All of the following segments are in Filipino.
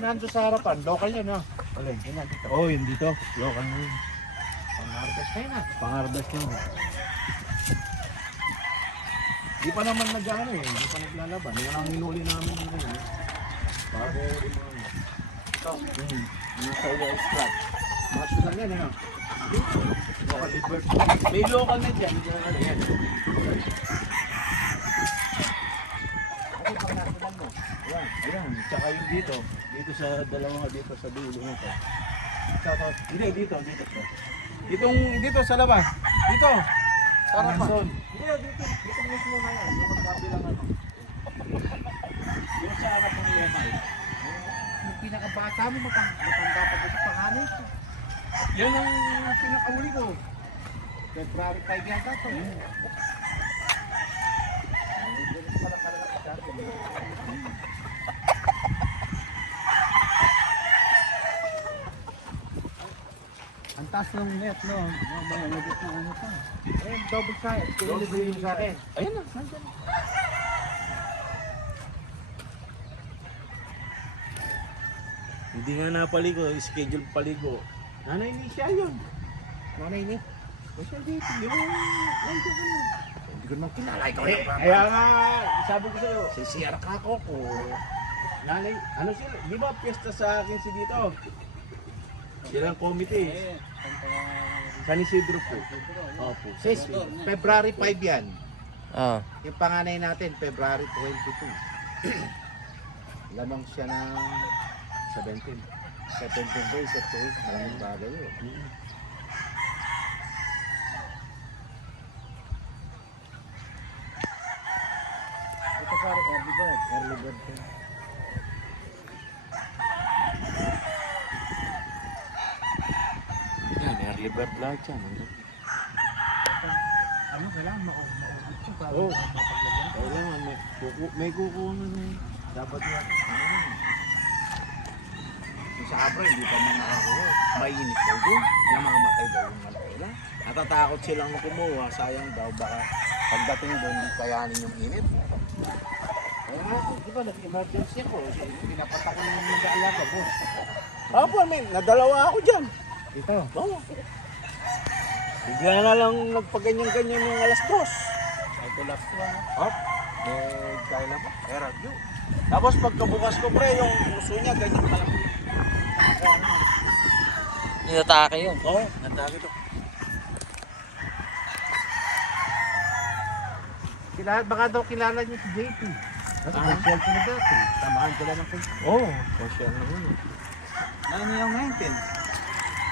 nando sa harapan, local yan, no? Alin, yun dito. Oo, yun dito. Local na yun. Pang-harvest na yun, ah. Pang-harvest yun. Di pa naman nag-ano eh, di pa naglalaban. Yan ang hinuli namin ngayon. Bago yung mga... Ito. Yung sa white spot. Maso lang yan, ano? Local bird. May local na dyan. Hindi na ano yan. Ano pang nasulan mo? Ayan, ayan. Tsaka yung dito. Dito sa dalawa dito sa dulo nito. Hindi, dito. Dito sa labas. Dito. Harapan. Hindi, dito mismo na yan. Yung magkabilang ano. Yung sa harap ng lemay. Yung pinakabata mo, matanda pa doon sa pangalan ko. Yan ang pinakahuli ko. February 5 yata ito. Ang taas ng net, no? Mga nagit na ano pa. Ayun, double side. Pinilibre mo sa akin. Ayun na, nandyan. Hindi nga napaligo, schedule paligo. Nanay ni siya yun. Nanay ni? Kasi dito, yung nandyan ka na. Hindi ko naman kilala. Ikaw Eh, kaya nga, sabi ko sa'yo, Si Sierra Kako ko. nanay, ano sila, di ba piyesta sa akin si dito? Silang committee. San Isidro po. Opo. Sis, February 5 yan. Ah. Yung panganay natin, February 22. Lamang siya ng 17. 17 days at 2 weeks. Maraming bagay yun. Ito pare, early bird. Early bird ko. Yan, early bird lahat yan. Ano, kailangan makaubit ko para Oo. mapaglagyan. Kailangan, may kukuha na yun. Dapat yan. Yung sa Abra, hindi pa man nakakuha. Mainit daw doon. Namamatay daw yung malaki lang. Natatakot silang kumuha, sayang daw baka pagdating doon, kayanin yung init. Kaya nga, di ba, nag-emergency ako. Pinapatak ko naman yung alaga ko. Apo, nadalawa ako dyan. Ito. Oo. Bigla na lang nagpaganyan-ganyan ng alas 2. Ito last one. Hop, kaya na ba? Eragyo. Tapos pagkabukas ko pre, yung puso niya ganyan malaki. Inatake yun. Oo, natake to. Baka daw kilala niyo si JP. Kasi social ko na dati. Samahan ko lang ng Facebook. Oo, social na yun. Ano yung 19?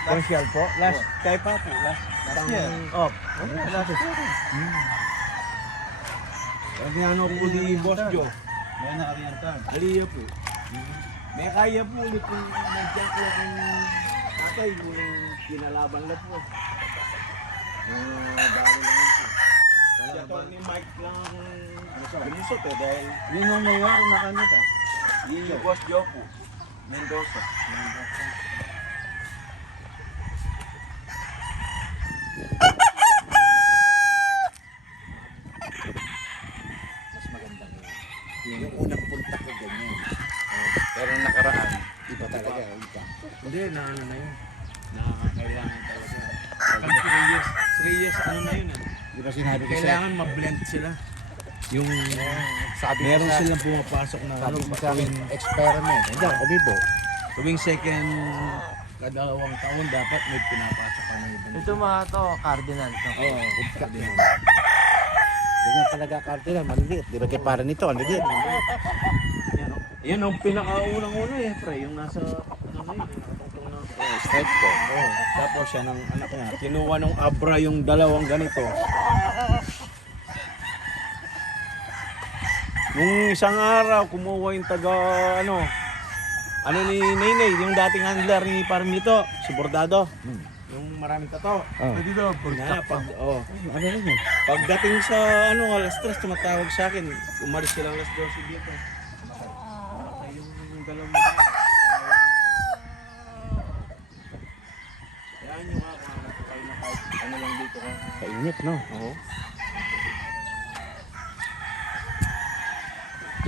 Social po? Last, kay Papi, last year. Oh. Last year. Kasi ano po ni Boss Joe? May na-orientan. Aliya po. May kaya po ulit kung nandiyan ko yung tatay, yung pinalaban lang po. Bago naman po. Siya to ni Mike lang ang lumusot eh dahil Yun ang mayroon na kanita. yung Boss Joe po. Mendoza. Mas maganda yun. Yung unang punta ko ganyan. Pero nakaraan, iba talaga. Iba. Hindi, na ano na yun. Na kailangan talaga. Pag 3 years ano na yun eh. Di ba sinabi ko sa'yo? Kailangan ma-blend sila. Yung Sabi ko meron sa, silang pumapasok na sabi mo sa akin, experiment. Diyan, kumibo. tuwing second kadalawang taon dapat may pinapasok ka ng ibang. Ito mga to, cardinal to. Oo, cardinal. Ganyan talaga cardinal, maliliit. Di ba kaya para nito, maliliit. Yan o. Yan ang pinakaunang-una eh, pre. Yung nasa, ano na yun, nakatungtong na. Strike ko. Oo. Tapos siya ng anak niya. Kinuha ng Abra yung dalawang ganito. Nung isang araw, kumuha yung taga, ano ni Nenay, yung dating handler ni Parmito, si Bordado. Yung maraming tato. Oh. Dito, Ano rin yun? pagdating sa, alas 3, tumatawag sa akin. Umalis silang alas 12 dito. Yung dalawang yan yung kayo na kahit ano lang dito ka. Kainit, no? Oo.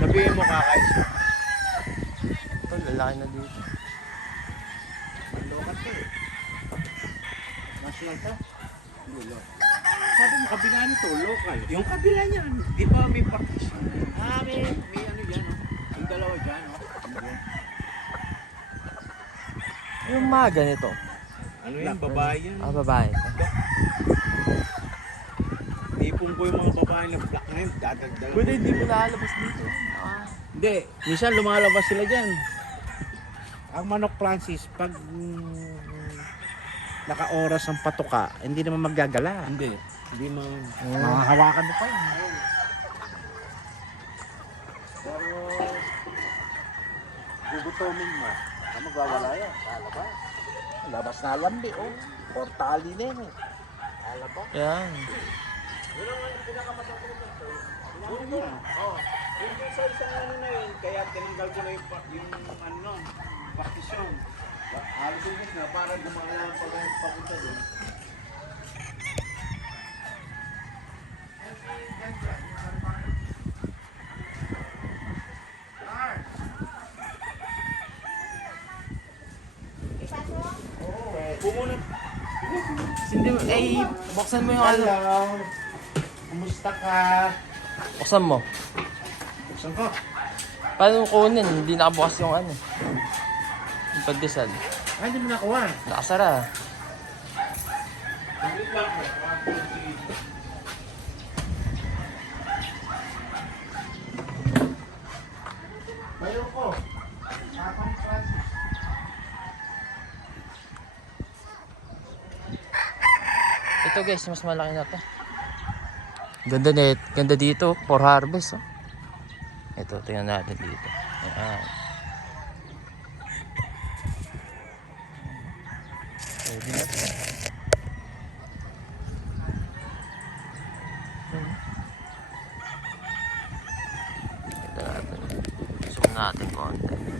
Sabihin mo kakain siya. lalaki na dito. Lokat ka eh. National ka? Hindi, local. Sabi mo, kabila nito, local. Yung kabila niyan, di ba may partition? May ano dyan, oh. Yung dalawa dyan, oh. Yung mga ganito. Ano yan, babae yan. Ah, babae. Tipong ko yung mga babae na black na yun, dadagdagan. Pwede hindi mo lalabas dito. Ah. Hindi, minsan lumalabas sila dyan. Ang manok Francis, pag naka-oras ang patuka, hindi naman maggagala. Hindi mo... Makahawakan mo pa yun. Pero, gugutomin mo. Magwawala yan. Lalabas. Labas na lambi, oh. Portali na yun, eh. Lalabas. Yan. Yung sa isang ano na yun, kaya tinanggal ko na yung ano, partition. Halos yung na, para gumalang pa rin papunta doon. Pumunod. Hindi mo, buksan mo yung ano. Hello. Kumusta ka? Buksan mo. Buksan ko. Paano kunin? Hindi nakabukas yung ano. Yung pandesal. Ay, hindi mo nakuha. Nakasara. Bayo ko. Kapang Francis. Ito guys, mas malaki na to. Ganda net, ganda dito for harvest. Oh. Ito, tingnan natin dito. Ayan. Pwede na to. Ito natin. Zoom natin konti.